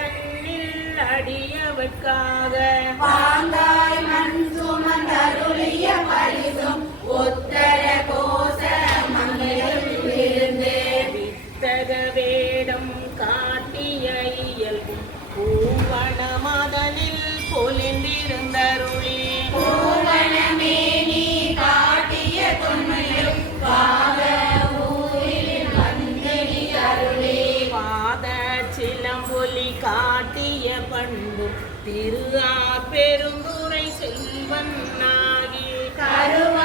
கண்ணில் அடியவர்க்காக. பாங்காய் மண் சுமந்தருளிய பரிசும் உத்தர கோச ஆட்டிய பண்பு. திருஆர் பெருந்துரை செல்வன் ஆகி கருவ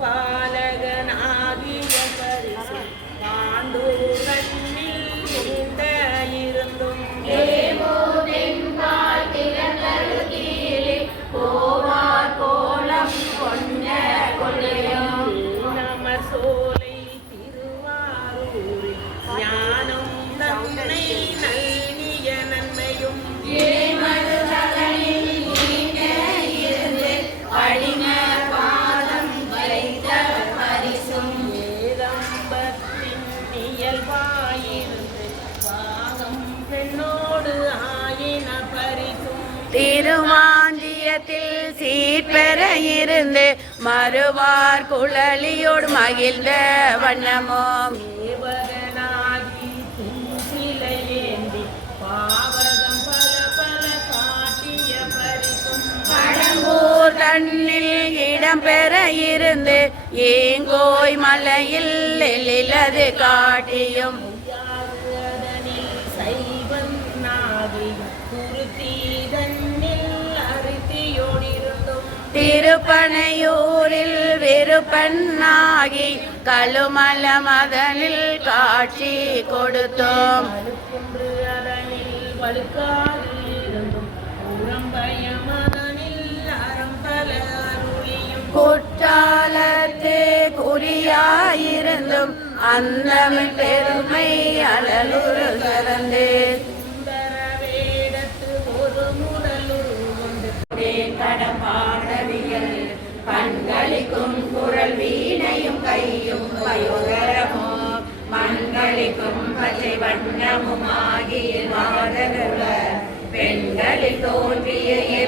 Bye. இருந்து மறுவார் குழலியோடு மகிழ்ந்த வண்ணமோ. பழங்கூர் தன்னில் இடம்பெற இருந்து ஏங்கோய் மலையில் எழிலது காட்டியும். திருப்பனையூரில் விருப்பன்னாகி கழுமல மதனில் காட்சி கொடுத்தோம். குற்றாலத்தே குறியாயிருந்தும் அந்த பெருமை அழலுறு கலந்தேன் கண்களிக்கும் குரல் வீணையும் கையும் வயோதரமோ. மண்களிக்கும் பச்சை வண்ணமுமாகிய மாதருவ பெண்களில் தோன்றிய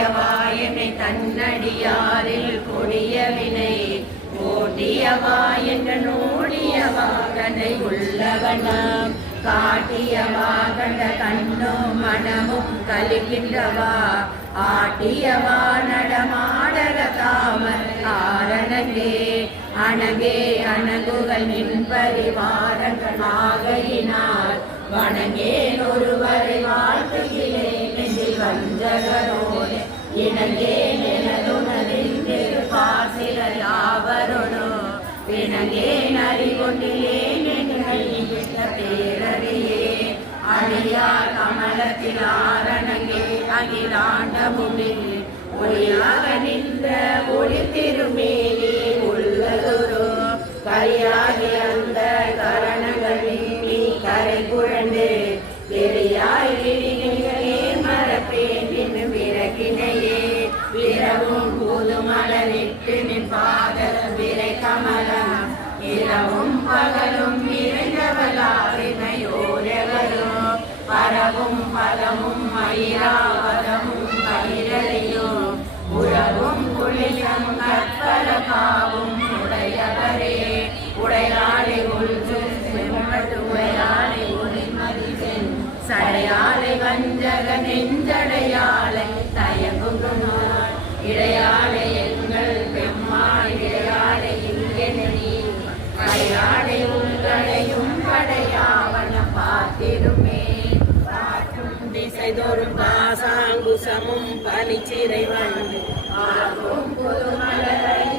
ஓட்டியவா என்னை தன்னடியாரில் கொடிய வினை ஓட்டியவா என்ற நோடியவா கதை உள்ளவனாம் காட்டியவா கண்ட கண்ணும் மனமும் கலிக்கின்றவா. ஆட்டியவா நடமாடர தாமர் ஆரணங்கே அணகே அணகுகள் நின்பரிவாரங்களாகையினால் வணங்கேன் ஒருவரை பிணங்கேன் அறிவொன்றிலேன் விட்ட பேரறியே அழியார் கமலத்தில் ஆரணங்கே அகிலாண்டமுமே ஒளியாக நின்ற ஒளி திருமேனி உள்ளதொரு கரியாகி அந்த கரணங்களில் நீ கரை குழண்டு தெரியாய் மாவும் உடையவரே. உடையாளை ஒன்று உடையாளை ஒளிமதி சடையாளை வஞ்சக நெஞ்சடையாளை தயங்குகிறார் இடையாளை எங்கள் பெம்மா இடையாளை இங்கே அடையாளை உங்களையும் படையாவன பார்த்திருமே திசைதோறும் பாசாங்குசமும் பனிச்சிறை வந்து ஆகும் புதுமலரை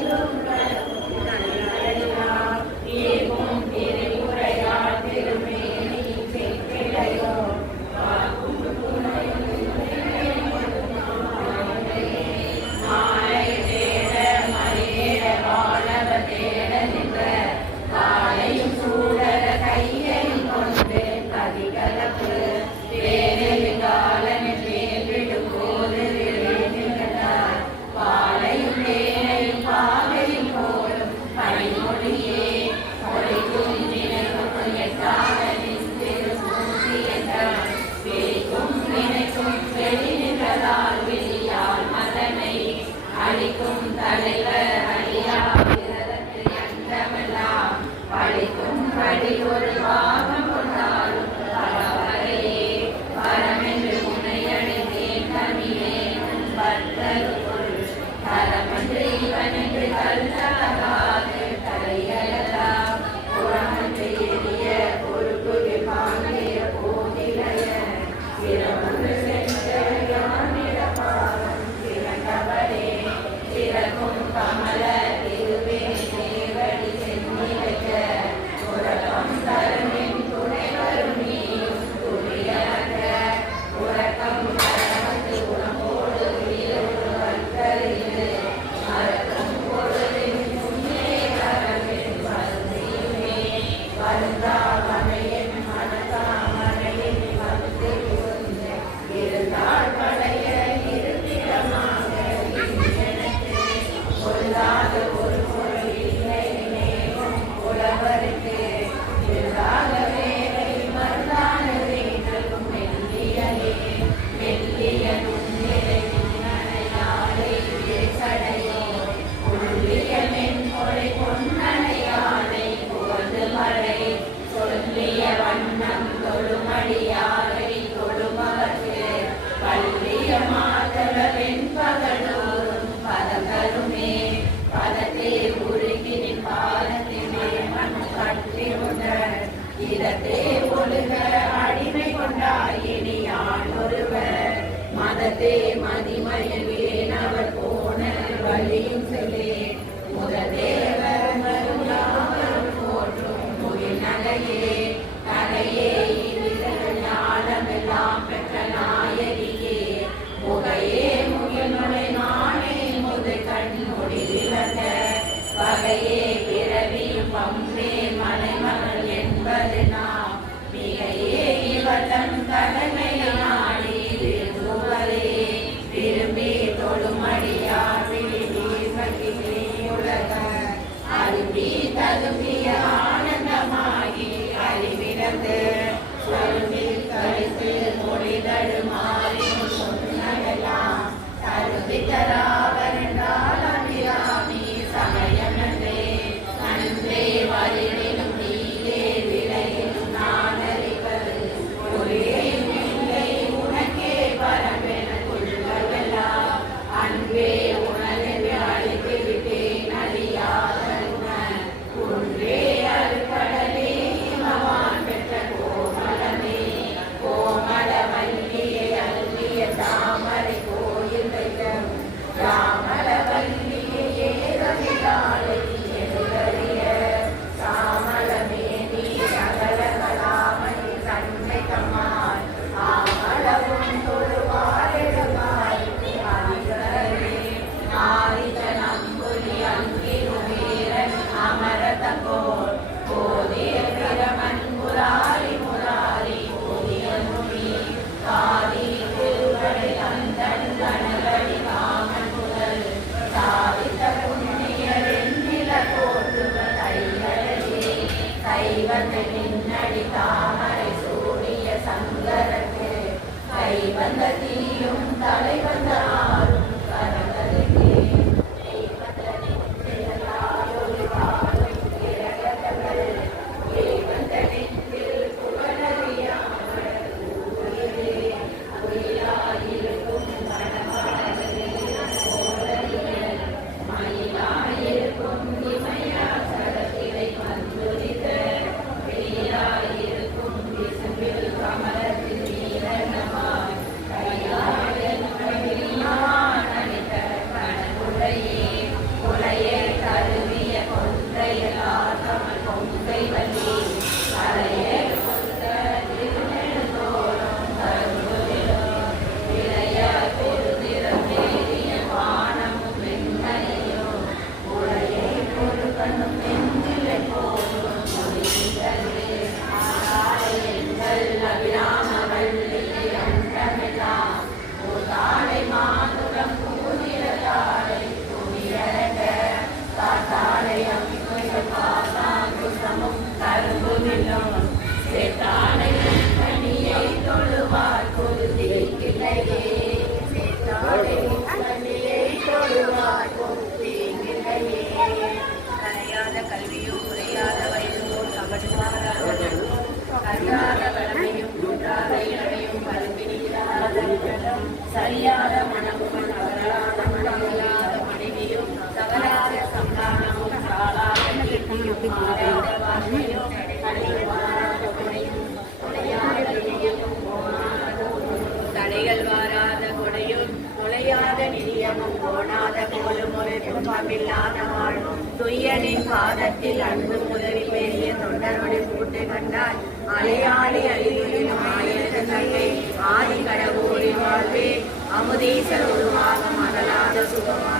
நிதியமும் போனாத போலும் ஒரு துன்பமில்லாத வாழும் துய்யனின் பாதத்தில் அன்பு முதலில் பெரிய தொண்டரோடு கூட்டு கண்டால் அலையாளி அழிவுகளின் ஆயிரத்த தங்கை ஆதி கடவுளின் வாழ்வே அமுதீசர் உருவாக மகளாத சுகமாக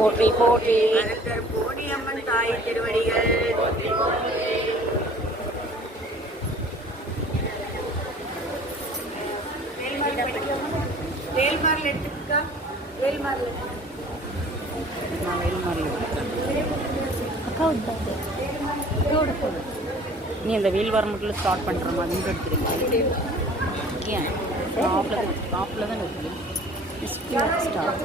போற்றி போற்றி. அருள் தரும் கோடி அம்மன் தாய் திருவடிகள். வேல்மாரில் எடுத்துக்கா? வேல்மாரில் அக்கா விட்டாது நீ அந்த வீல் வர மட்டும் ஸ்டார்ட் பண்ணுற மாதிரி எடுத்துருங்க ஏன் டாப்பில் டாப்பில் தான் இருக்குது ஸ்டார்ட்